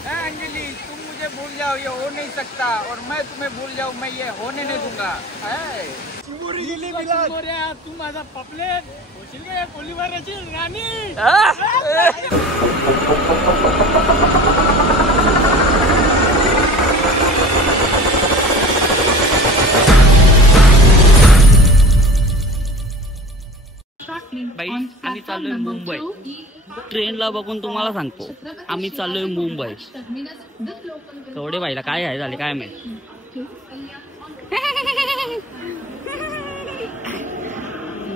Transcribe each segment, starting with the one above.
अंजलि, तुम मुझे भूल जाओ ये हो नहीं सकता, और मैं तुम्हें भूल जाऊं मैं ये होने नहीं दूंगा। तू माझा पपलेट होशील का कोलीवाराची राणी। बाई आम्ही चाललोय मुंबई, ट्रेनला बघून तुम्हाला सांगतो आम्ही चाललोय मुंबई। कवडे बाईला काय आहे झाले काय माहिती।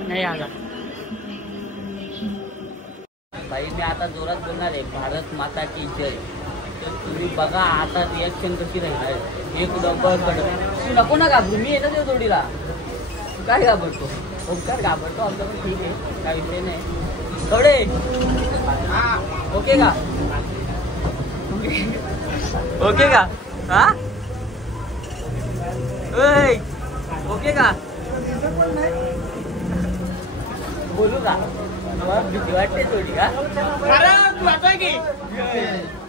नाही आला बाई, मी आता जोरात बोलणार आहे भारत माता की जय। तर तुम्ही बघा आता रिॲक्शन कशी राहणार आहे। एक नंबर तू नको ना घाबरू, मी येतो त्या जोडीला। काय घाबरतो ओंकार, घाबरतो आमचं पण ठीक आहे, काय विषय नाही। थोडे ओके का, ओके का, हा ओके का, बोलू का, भीती वाटते थोडी का,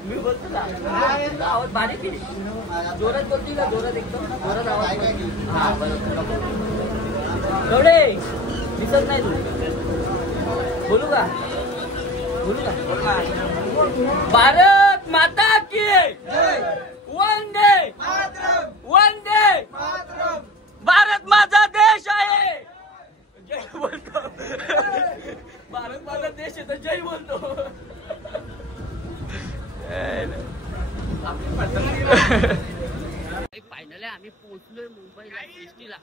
मी बोलतो ना आवाज बारीक आहे, जोरात बोलती का, जोरात एकदम जोरात आवाज। हा बरोबर थोडे दिसत नाही तू, बोलू का, बोलू का, भारत माता की वंदे वंदे, भारत माझा देश आहे, जय बोलतो। भारत माझा देश आहे तर जय बोलतो। फायनली आम्ही पोहोचलोय मुंबईला, एसटीला।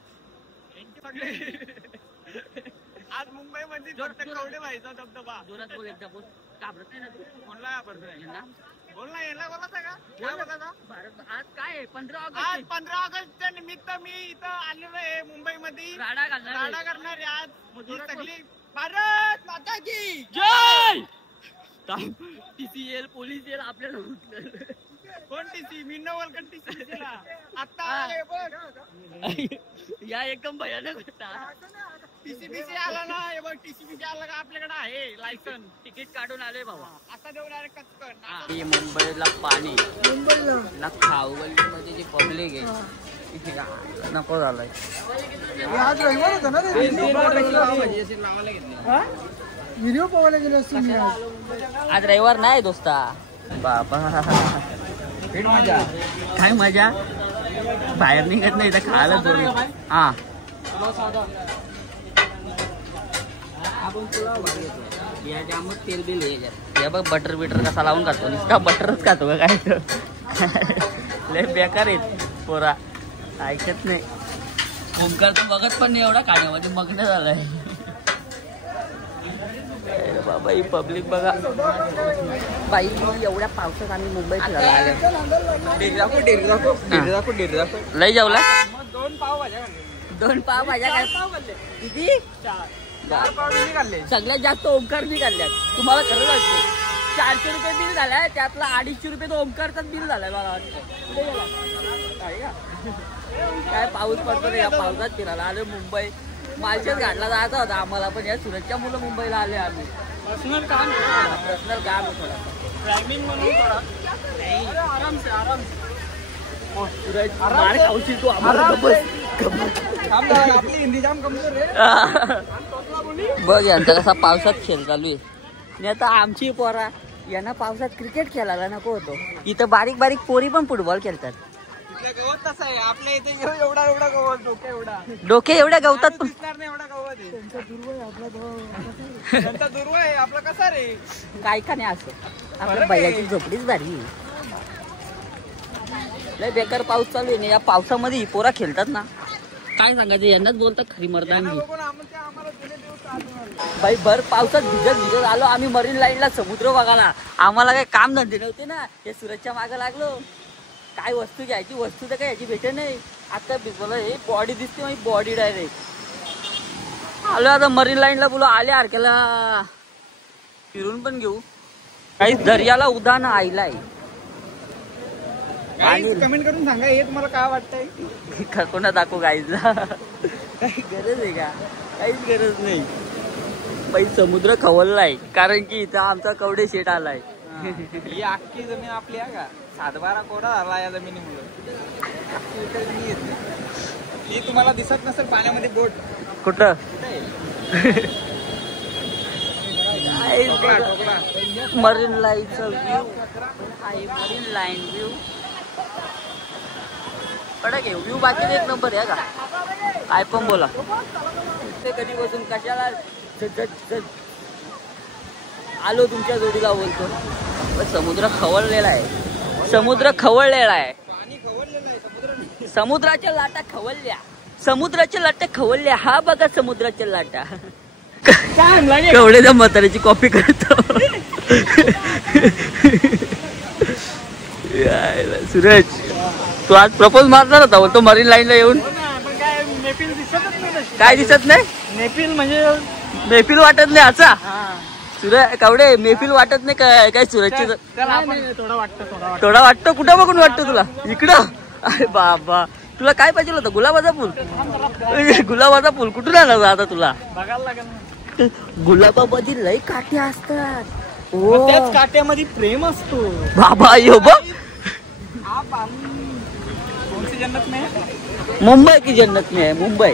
आज मुंबई मध्ये कवडे व्हायचा धबधबा। जोरात बोल, एकदा बोल, घाबरत नाही ना तू, कोणला घाबरतोय ना, बोल ना, याला बोलायचं का, काय बघा भारत। आज काय आहे 15 ऑगस्ट, आज 15 ऑगस्टच्या निमित्त मी इथं आलेलो आहे मुंबई मध्ये, राडा करणार आहे आज सगळी। भारत माता की जय। TCL पोलीस येईल आपल्याला, कोण टीसी, मी नवलकट टीसी आता या एकदम भयानक होता। टीसीबीसी आला ना, हे बघ टीसीबीसी आला का आपल्याकडे आहे लायसन, तिकीट काढून आले बाबा, आता देऊ डायरेक्ट कचकन। मुंबईला पाणी, मुंबईला खाऊगल्ली मध्ये जी पब्लिक आहे नको झालंय। आज रविवार होता ना, व्हिडिओ पाहायला गेलो असतो मी आज रविवार नाही दोस्ता। बाबा मजा, काय मजा, बाहेर निघत नाही तर खायला थोडी। हा याच्यामध्ये तेल बिल हे बघ, बटर बिटर कसा लावून खातो, नुसता बटरच खातो का काय, लय बेकार आहेत पोरा, ऐकत नाही। ओंकार तर बघत पण नाही, एवढा खाण्यामध्ये मग्न झालाय। बाबा ही पब्लिक बघा बाई, एवढ्या पावसात आम्ही मुंबईत फिरायला आलो। लय जेवला, 2 पाव भाज्या, 2 पाव भाज्या काय किती, 4 पाव निघाले, सगळ्यात जास्त ओंकार निघाल्यात। तुम्हाला खरं वाटतं 400 रुपये बिल झालाय, त्यातला 250 रुपये तो ओंकारचाच बिल झालाय मला वाटतं। कुठे गेला काय, पाऊस पडतो नाही, या पावसात फिरायला आलो मुंबई। मालशेज घाटला जायचा होता आम्हाला, पण या सुरतच्या मुलं मुंबईला आले आम्ही। पर्सनल काम आहे थोडा, ड्रायव्हिंग म्हणून थोडा आराम से मार खाऊशी तू आम्हाला। आपली हिंदी जाम कमजोर आहे। बघ यांचा कसा पावसात खेळ चालू आहे, नाही आता आमची पोरा यांना पावसात क्रिकेट खेळायला नको होतो। इथं बारीक बारीक पोरी पण फुटबॉल खेळतात। गवत तसं आहे आपल्या इथे, एवढा गवत, डोके एवढ्या गवतात पण दिसणार नाही, एवढा गवत आहे। त्यांचा दुर्व आहे, आपला कसा रे, काय का नाही असं, आपल्या बैलाची झोपडीच भारी। लय बेकार पाऊस चालू आहे ना, या पावसामध्ये ही पोरा खेळतात ना, काय सांगायचं, यांनाच बोलतात खरी मर्दानगी। बाई भर पावसात भिजत आलो आम्ही मरीन लाईनला, समुद्र बघायला। आम्हाला काही काम धंदे नव्हते ना, हे सुरतच्या मागे लागलो, काय वस्तू घ्यायची, वस्तू तर काय याची भेटे नाही। आता भिजवलं हे बॉडी दिसते, माझी बॉडी डायरेक्ट आलो आता मरीन लाईनला, बोलो आले आरक्याला फिरून पण घेऊ। काही दर्याला उदाहरण आईलाय, कमेंट करून सांगा हे तुम्हाला काय वाटतंय, कोणा दाखवू गाईला, काही गरज आहे का, काहीच गरज नाही। बाई समुद्र खवललाय, कारण की इथं आमचा कवडे शेट आलाय। ही अख्खी जमीन आपली आहे का, सातबारा कोडा आला या जमिनीमुळे. ही तुम्हाला दिसत नसेल पाण्यामध्ये बोट कुठं ठोकळा. मरीन लाईनचा व्ह्यू आहे. मरीन लाईन व्ह्यू कडक आहे व्ह्यू. बाकी एक नंबर आहे का काय पण बोला. ते कधी बसून कशाला आलो तुमच्या जोडीला बोलतो. पण समुद्र खवळलेला आहे. समुद्र खवळलेला आहे. पाणी खवळलेलं आहे समुद्र. समुद्राच्या लाटा खवळल्या. समुद्राच्या लाटा खवळल्या. हा बघा समुद्राच्या लाटा. केवढ्या म्हाताऱ्याची कॉपी करतो. सूरज तू आज प्रपोज मारणार होता बोलतो मरीन लाईनला येऊन. काय मेपिल दिसतच नाही. काय दिसत नाही. मेपिल म्हणजे मेफिल वाटत नाही असा. सूरज कवडे मेफिल वाटत नाही काय. काय सूरजची थोडं वाटतं थोडा वाटतो. कुठं बघून वाटतं तुला इकडं. अरे बाबा तुला काय पाहिजे होतं. गुलाबाचा फुल. गुलाबाचा फुल कुठून आला आता तुला. बघायला लागेल. गुलाबामध्ये लय काटे असतात. त्याच काट्यामध्ये प्रेम असतो. बाबा यो बघ कोणती जन्नत नाही. मुंबई की जन्नत में है मुंबई.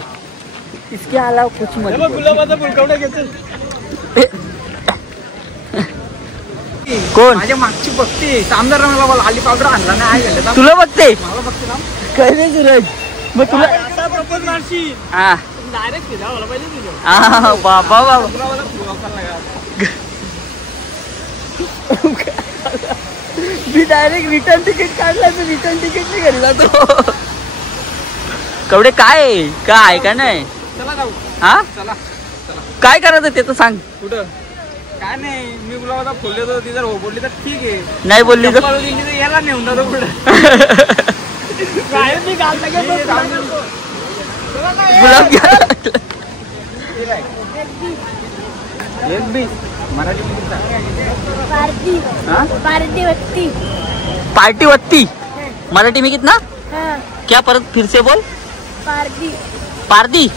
इसके अलावा कुछ मत. गुलाबाचा फुल केवढा घेतो. कोण माझ्या मागची बघते आमदार मला लाली पावडर आणला नाही. तुला बघते मला बघते ना काय नाही सूरज. मग तुला प्रपोज मारशील हा डायरेक्ट मला पाहिजे तुझ्या. हा बाबा बाबा मी डायरेक्ट रिटर्न तिकीट काढला. मी रिटर्न तिकीट नाही घेतला तो. कवडे काय काय का नाही. चला जाऊ. हा चला काय करायचं ते तर सांग. कुठं काय नाही. मी गुलाबाचा फुल देतो ती जर हो बोलली तर ठीक आहे. नाही बोलली तर चप्पल दिली तर याला नेऊन जातो पुढे. गुलाब घ्या. मराठी पार्टी वत्ती मराठी में कितना क्या परत फिर से बोल. पार्टी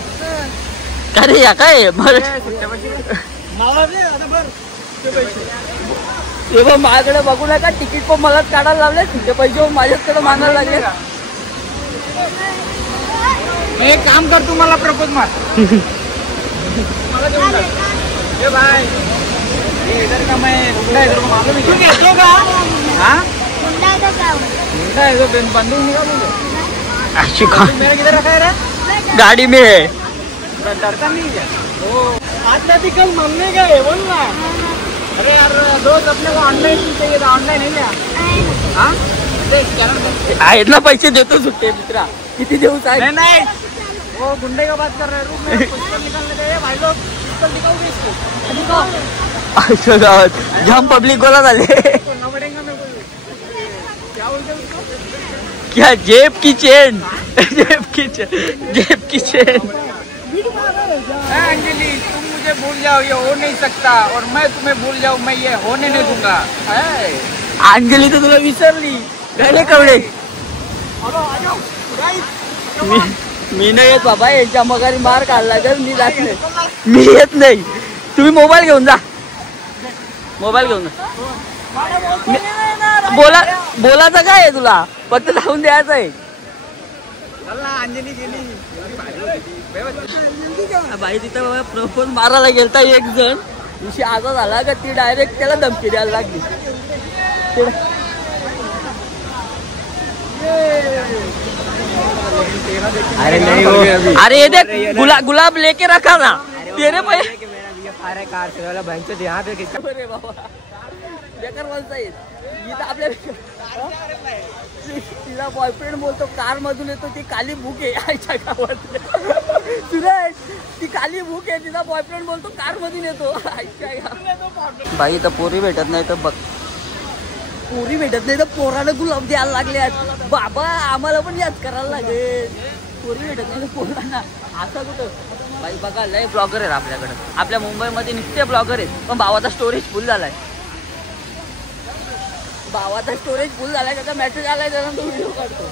काय रे या काय माझ्याकडे बघू नका. तिकीट पण मलाच काढायला लावले. तुझे पैसे माझ्याकडे मागायला लागले. एक काम कर तू मला प्रपोज मार. मला देऊन टाक. ए भाई ये इधर का मैं गुंडा इधर को मालूम है. तू घेतो का. हाँ गुंडा है तो बंदूक निकाल. मेरा किधर रखा है रे. गाड़ी में है. डरता नहीं है. ओ आता ती कल मम्मी का है बोल ना. अरे यार दोस्त अपने को ऑनलाइन चाहिए था. ऑनलाइन नहीं लिया. हाँ आहेत ना पैसे देतो सुट्टे मित्रा. किती देऊ सांग. नहीं नहीं वो गुंडे का बात कर रहे हैं. रुक मेरा पिस्टल निकालने का. भाई लोग पिस्टल दिखाओगे इसको. आमच्या गावात जाम पब्लिक गोला झाले. ना पड़ेगा मेरे को. क्या बोलते उसको. क्या जेब की चेन. जेब की चेन. जेब की चेन. अंजलि तुम मुझे भूल जाओ ये हो नहीं सकता. और मैं तुम्हें भूल जाऊं मैं ये होने नहीं दूंगा. अंजली तर तुला विसरली. काय कवडे मी नाही येत बाबा. यांच्या मगारी मार काढला तर मी जात नाही. मी येत नाही. तुम्ही मोबाईल घेऊन जा. मोबाईल घेऊन जा. बोलायचं काय आहे तुला. फक्त लावून द्यायचं आहे. अंजलि गेली. बाई तिथं बाबा प्रपोज मारायला गेलता एक जण. दिवशी आजा झाला का ती डायरेक्ट त्याला धमकी द्यायला लागली. अरे नहीं हो. अरे ये देख गुलाब लेके रखा ना तेरे पे. अरे कार वाला बैंक तो यहाँ पे अरे बाबा बेकार बोलता येत. इथं आपल्या तिला बॉयफ्रेंड बोलतो कार मधून येतो. ती काली भूक आहे आईच्या गावात. सुरेश ती काली भूक आहे. तिचा बॉयफ्रेंड बोलतो कार मधून येतो आईच्या गावात. बाई तर पोरी भेटत नाही तर बघ. पोरी भेटत नाही तर पोराला गुलाब द्यायला लागल्यात. बाबा आम्हाला पण याच करायला लागेल. पोरी भेटत नाही तर पोरांना असं कुठं. बाई बघा लय ब्लॉगर आहेत आपल्याकडे. आपल्या मुंबईमध्ये नुसते ब्लॉगर आहेत. पण भावाचा स्टोरेज फुल झालाय. भावाचा स्टोरेज फुल झालाय. त्याचा मेसेज आलाय त्याला तो व्हिडिओ काढतो.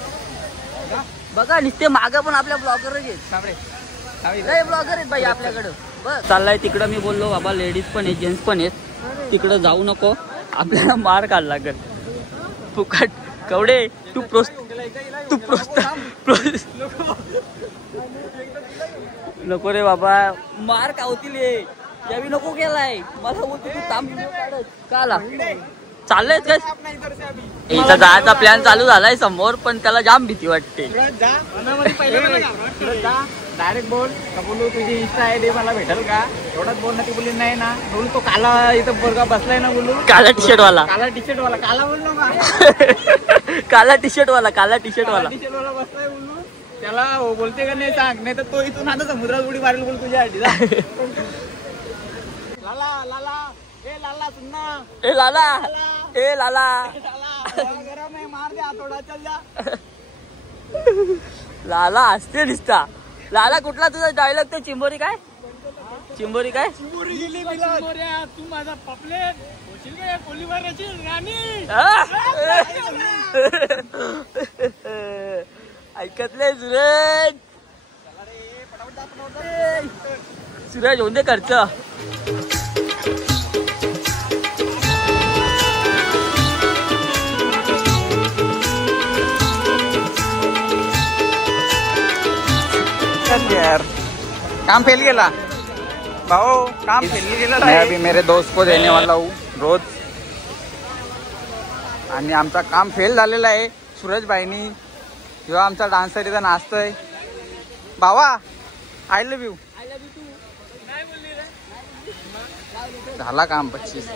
बघा नुसते मागं पण आपल्या ब्लॉगरच आहेत. लय ब्लॉगर आहेत बाई आपल्याकडं. बस चाललाय तिकडं. मी बोललो बाबा लेडीज पण आहेत जेंट्स पण आहेत. तिकडं जाऊ नको आपल्याला मार काढ लागेल. फुकट कवडे तू नको रे बाबा, मार कावतील यावी नको केलाय मला. बोलतो तू थांब का आला चाललंय काय इथं जायचा प्लॅन चालू झालाय समोर, पण त्याला जाम भीती वाटते. डायरेक्ट बोल का बोलू तुझी इंस्टा आयडी मला भेटेल का, एवढाच बोल ना. ती बोलली नाही ना. बोलू तो काला इथं पोरगा बसलाय ना. बोलू काला टी शर्ट वाला काला बोललो का काला टी शर्ट वाला बसलाय. बोलू त्याला बोलते का नाही सांग, नाही तर तो इथून आता समुद्रात उडी मारेल. बोल तुझ्या आयडी लाला गरम आहे मार दे आतोडा चल जा. लाला असते दिसता. लाला कुठला तुझा डायलॉग तो चिंबोरी काय तू माझा पपलेट होशील का या कोलीवाऱ्याची राणी. ऐकतले सूरज होऊन दे खर्च. यार काम फेल गेला भाऊ, काम फेल गेला. मैं अभी मेरे दोस्त को देने वाला हूँ रोज. आणि आमचा काम फेल झालेला आहे. सूरज भाईनी जेव्हा आमचा डान्सर इथं नाचतोय. भावा आय लव्ह यू. झाला काम 25.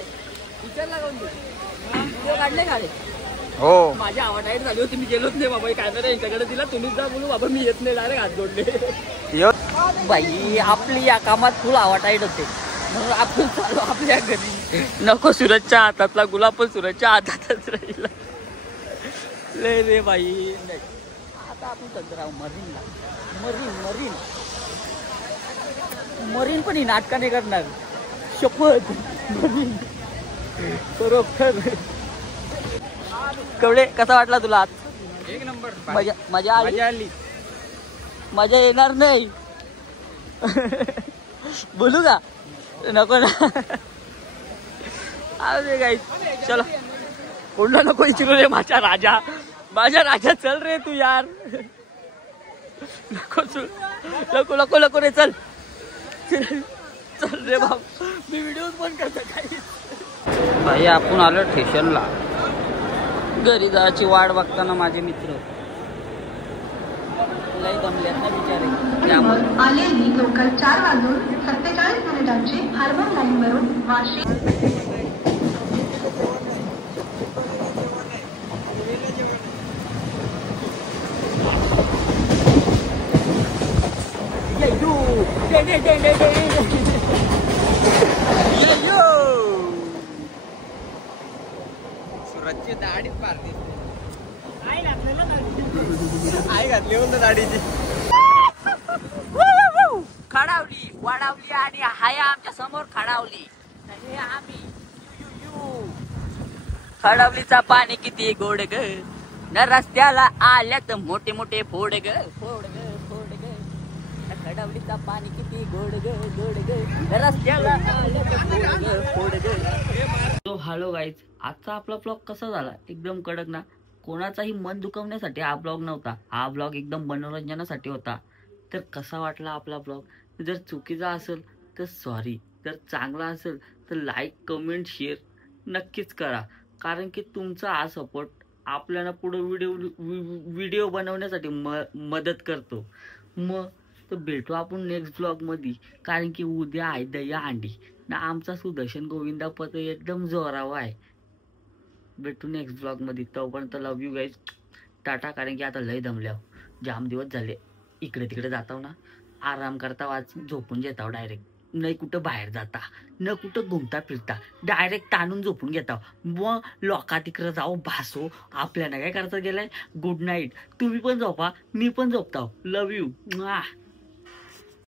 हो माझी आवड झाली होती, मी गेलोच नाही बाबा. कॅमेरा यांच्याकडे दिला, तुम्हीच जा. बोलू बाबा मी येत नाही, डायरेक्ट हात जोडले. बाई आपली या कामात फुल आवाटाईट होते, म्हणून आपण चालू आपल्या घरी. नको सूरजच्या हातातला गुलाब पण सूरजच्या हातातच राहिला. ले रे बाई नाही. आता आपण चालतो राहू मरीनला. मरीन पण ही नाटका नाही करणार. शपथ मरीन बरोबर. कवडे कसा वाटला तुला आज? एक नंबर. मजा आली. मजा येणार नाही. बोलू का नको ना. अरे गाईस चलो कोणला नको विचारू रे. माझा राजा चल रे तू यार. नको रे चल रे बाप. मी व्हिडिओ पण करतो काही. भाई आपण आलो स्टेशनला. घरी जायची वाट बघताना माझे मित्र लय दमल्यात ना बिचारे. त्यामुळे आलेली लोकल 4:47 हार्बर लाईन वरून वाशी. सूरजची दाढीच फार दिसते. आई घातली होतं दाढीची. खडावली वाढावली आणि हाय आमच्या समोर खडावली. हे आम्ही खडावलीचा पाणी किती गोड ग. न रस्त्याला आल्यात मोठे मोठे फोड ग. खडावलीचा पाणी किती गोड ग. रस्त्याला फोड ग. हॅलो गाईज, आजचा आपला ब्लॉग कसा झाला? एकदम कडक ना. कोणाचाही मन दुखवण्यासाठी हा ब्लॉग नव्हता. हा ब्लॉग एकदम मनोरंजनासाठी होता. तर कसा वाटला आपला ब्लॉग? जर चुकीचा असेल तर सॉरी, जर चांगला असेल तर लाईक कमेंट शेअर नक्कीच करा. कारण की तुमचा हा सपोर्ट आपल्याला पुढे व्हिडिओ बनवण्यासाठी मदत करतो. मग तर भेटू आपण नेक्स्ट ब्लॉगमध्ये. कारण की उद्या आहे दया अंडी ना. आमचा सुदर्शन गोविंदा पत एकदम जोरावा आहे. भेटू नेक्स्ट ब्लॉगमध्ये. तोपर्यंत लव्ह यू गाईज. टाटा. कारण की आता लय दमल्याव, जाम दिवस झाले. इकडे तिकडे जाताव ना, आराम करता वाच झोपून घेताव डायरेक्ट. नाही कुठं बाहेर जाता, न कुठं घुमता फिरता, डायरेक्ट ताणून झोपून घेताव. मग लोका तिकडं जाऊ भासो. आपल्याला काय करायचं गेलंय. Good night. तुम्ही पण झोपा, मी पण झोपताव. Love you.